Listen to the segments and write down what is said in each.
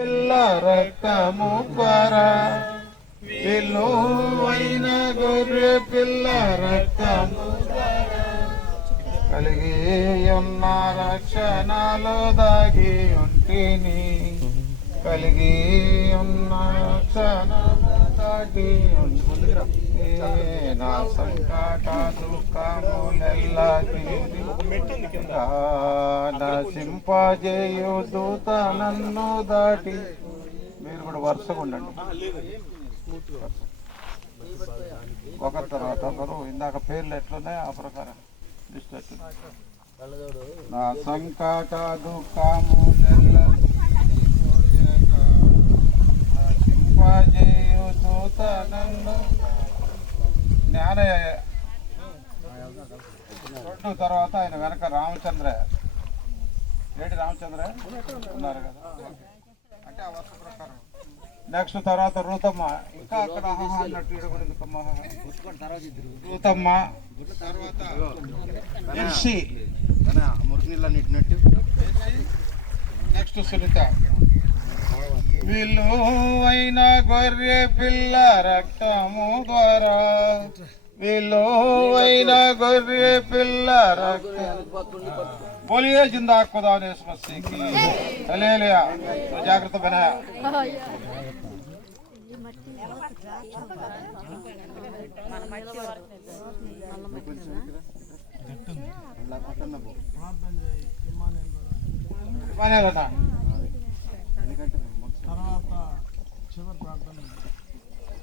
పిల్ల రక్తము ద్వారా విలువైన గొర్రె పిల్ల రక్తము కలిగి ఉన్న రక్షణలో దాగి ఉంటిని కలిగి ఉన్న రక్షణలో దాగి నా సంకట దుఃఖములెల్లా నశింపజేయు దూత నన్ను దాటి. మీరు కూడా వరుసగా ఉండండి, ఒకరి తర్వాత ఒకరు. ఇందాక పేర్లు ఎట్లున్నాయి ఆ ప్రకారం లిస్ట్ ఎట్లా. నా సంకట దుఃఖములెల్లా నశింపజేయు దూత నన్ను. జ్ఞానయ్య రెండు తర్వాత ఆయన వెనక రామచంద్ర. ఏటి రామచంద్ర ఉన్నారు కదా, అంటే ఆ వర్ష ప్రకారం. నెక్స్ట్ తర్వాత రూతమ్మ. ఇంకా అక్కడ అన్నట్టు ఎందుకమ్మా రూతమ్మ. తర్వాత ఎర్సి. నెక్స్ట్ సునీత. విలువైన గొర్రె పిల్ల రక్తము ద్వారా విలువైన గొర్రె పిల్ల రక్తం. बोलिए जिंदा खुदा ने इस मसीह की हालेलुया. जागृत बना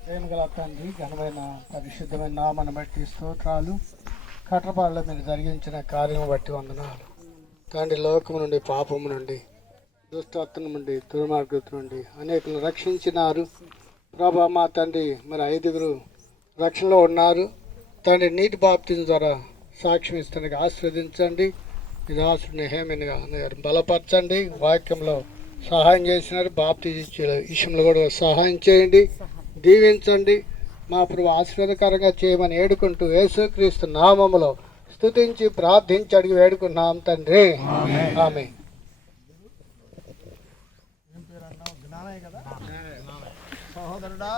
ప్రేమగల తండ్రి, ఘనమైన పరిశుద్ధమైన నామను బట్టి స్తోత్రాలు. కట్రపాడులో మీరు జరిగించిన కార్యం బట్టి వందనాలు తండ్రి. లోకము నుండి, పాపము నుండి, దుష్టత్వం నుండి, దుర్మార్గత నుండి అనేకులను రక్షించినారు ప్రభా. మా తండ్రి మరి 5గురు రక్షణలో ఉన్నారు తండ్రి. నీటి బాప్తిజం ద్వారా సాక్ష్యం ఇస్తానికి ఆశీర్వదించండి. మీ దాసుడిని హేమన్గా బలపరచండి. వాక్యంలో సహాయం చేసినారు, బాప్తిజం ఇచ్చే విషయంలో కూడా సహాయం చేయండి, దీవించండి. మా ప్రభు ఆశీర్వాదకరంగా చేయమని వేడుకుంటూ యేసుక్రీస్తు నామములో స్తుతించి ప్రార్థించి అడిగి వేడుకున్నాం తండ్రి, ఆమేన్. జ్ఞానయ్య కదా సహోదరుడా.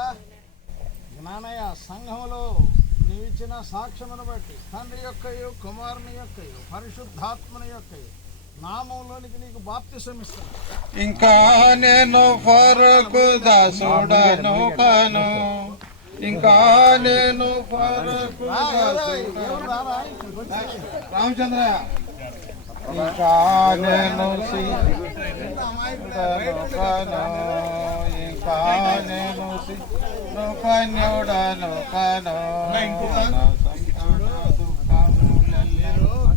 జ్ఞానయ్య సంఘములో నీవిచ్చిన సాక్ష్యమును బట్టి తండ్రి యొక్కయు కుమారుని యొక్కయు పరిశుద్ధాత్మని యొక్కయు నామంలోనికి నీకు బాప్తిసం ఇస్తాను. ఇంకా నేను ఫరకు దాసుడను కాను, ఇంకా నేను రామచంద్ర. ఇంకా నేను కాను, ఇంకా నేను కన్యుడను కాను.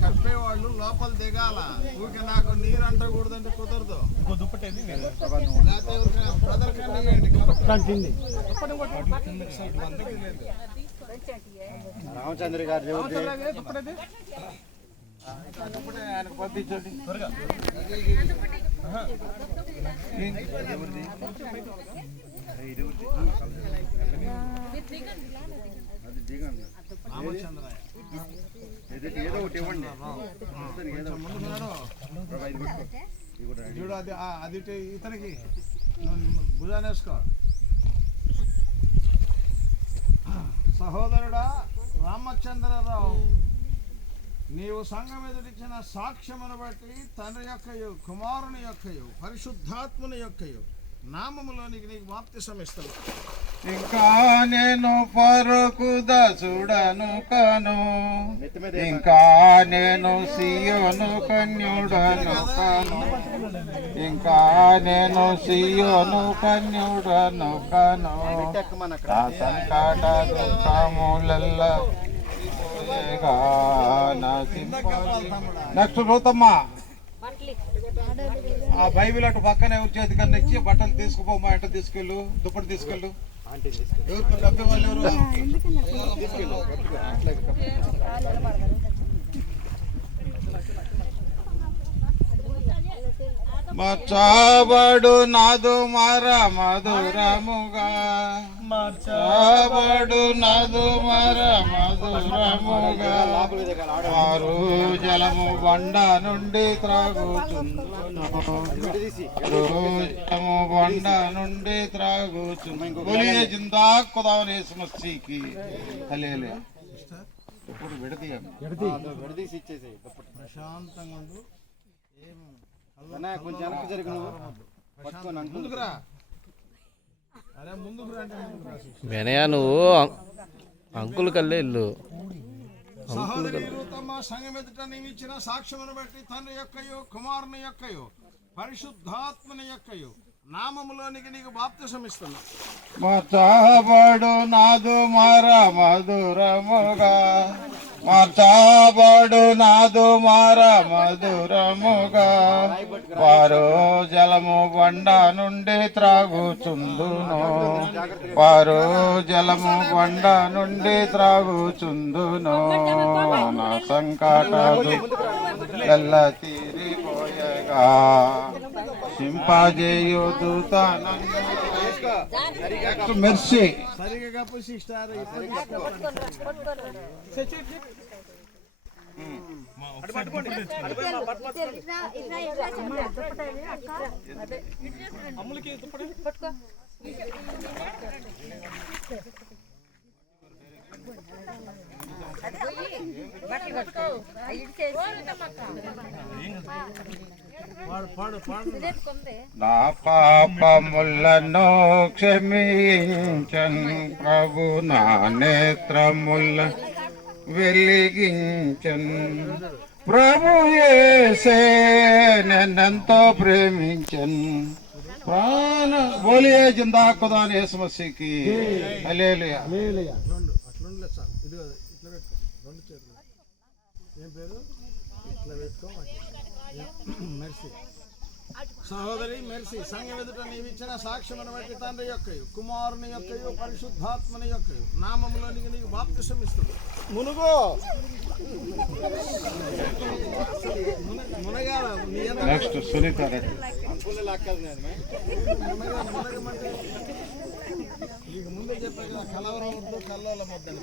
కప్పేవాళ్ళు లోపల దిగాల. ఊరికి నాకు నీరు అంటకూడదంటే కుదరదు. రామచంద్ర గారు ఆయనకు పంపించండి. ఏదో ఒకటి ఇవ్వండి. చూడు అది అది ఇతనికి భుజానేసుకో. సహోదరుడా రామచంద్రరావు, నీవు సంఘం ఎదుటిచ్చిన సాక్ష్యమును బట్టి తండ్రి యొక్కయు కుమారుని యొక్కయు పరిశుద్ధాత్ముని యొక్కయు నామములోనికి నీకు బాప్తిసం ఇస్తాను. ఇంకా నేను ఫరకు దాసుడను కాను, ఇంకా నేను సియోను కన్యుడను కాను, ఇంకా నేను సియోను కన్యుడను కాను. నా సంకట దుఃఖములెల్లా నెక్స్ట్ రూతమ్మ. ఆ బైబిల్ అటు పక్కనే చేతి కన్నా ఇచ్చి బట్టలు తీసుకుపోమా, ఎట్ట తీసుకెళ్ళు, దుప్పటి తీసుకెళ్ళు. ఎవరు డబ్బే వాళ్ళు ఎవరు మార్చబడు నాదు మర మధురముగా మార్చబడు నాదు మర మధురముగా వారు జలము బండ నుండి త్రాగుచుందును జలము బండ నుండి త్రాగుచుందును బోలియే జిందా ఖుదావనే సమస్యకి హల్లెలూయా. ఇప్పుడు విడదీసి ఇచ్చేసి ప్రశాంతంగా ఉండు. కొంచెం వెనక్కి జరిగిన ముందుకురా. అరే ముందుకురా అంటే వినయ నువ్వు అంకుల్ కల్లే ఇల్లు సహోదరులు తమ సంఘం ఎదుట నియమించిన సాక్ష్యమును బట్టి తండ్రి యొక్కయు కుమారుని యొక్కయు పరిశుద్ధాత్మని యొక్కయు నామములోనికి నీకు బాప్తిసం ఇస్తున్నా. మార్చబడు నాదు మర మధురముగా మార్చబడు నాదు మర మధురముగా వారు జలము బండ నుండి త్రాగుచుందును వారు జలము బండ నుండి త్రాగుచుందును నా సంకటాలు ఎల్ల తీరిపోయగా సింపాజేయుదు మెర్సీ సరిగా పుషిస్తారు. నా పాపములను క్షమించన్ ప్రభు నా నేత్రముల వెలిగించన్ ప్రభు యేసే నన్నెంతో ప్రేమించన్ ప్రాణ బోలియే జిందా ఖుదానే యేసు మసీహ్కి హల్లెలూయా. సహోదరి మెర్సీ సంఘం ఎదుట నీవిచ్చిన సాక్ష్యమును బట్టి తండ్రి యొక్కయు కుమారుని యొక్కయు పరిశుద్ధాత్మని యొక్కయు నామములోనికి నీకు బాప్తిసం ఇస్తుంది. మునుగో మునగాల నెక్స్ట్ సునీత నీకు ముందే చెప్పాను కదా, కలవరం వద్దు కల్లోలం వద్దని.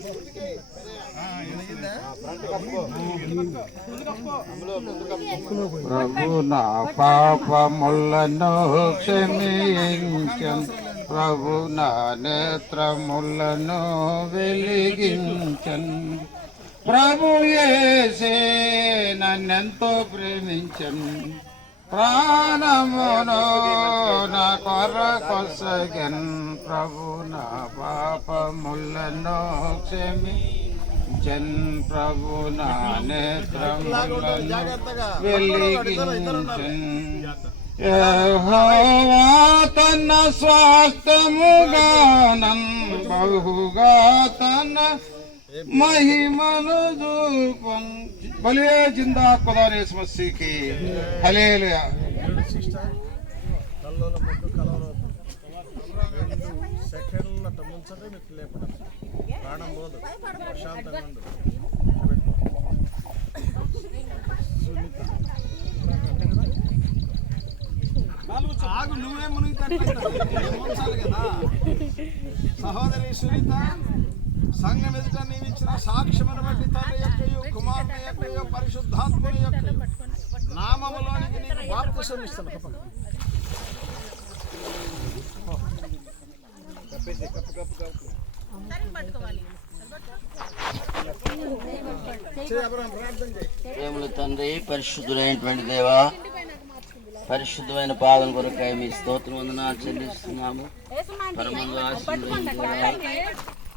ప్రభు నా పాపములను క్షమించన్ ప్రభు నా నేత్రములను వెలిగించన్ ప్రభు యేసే నన్నెంతో ప్రేమించన్ ప్రాణమును నా కొరకొసగన్ ప్రభు నా పాపములను క్షమించన్ ప్రభు నా నేత్రములను వెలిగించన్ యెహోవా తన స్వాస్థ్యముగానన్ బహుగా తన మహిమను చూపం. బలియే జిందా ఖుదానే యేసు మసీహ్కి హల్లెలూయా. నువ్వే మునిగితట్టు కదా. సహోదరి సునీత సంఘం ఎదుట నీవిచ్చిన సాక్ష్యమును బట్టి తండ్రి యొక్కయు కుమారుని యొక్కయు పరిశుద్ధాత్మని యొక్కయు నామములోనికి నీకు బాప్తిసం ఇస్తున్నా. ప్రేమల తండ్రి, పరిశుద్ధులైనటువంటి దేవా, పరిశుద్ధమైన పాదం కొరకై మీ స్తోత్రం వందనాలు చెల్లిస్తున్నాము. పరమంగా ఆశీర్వదించు.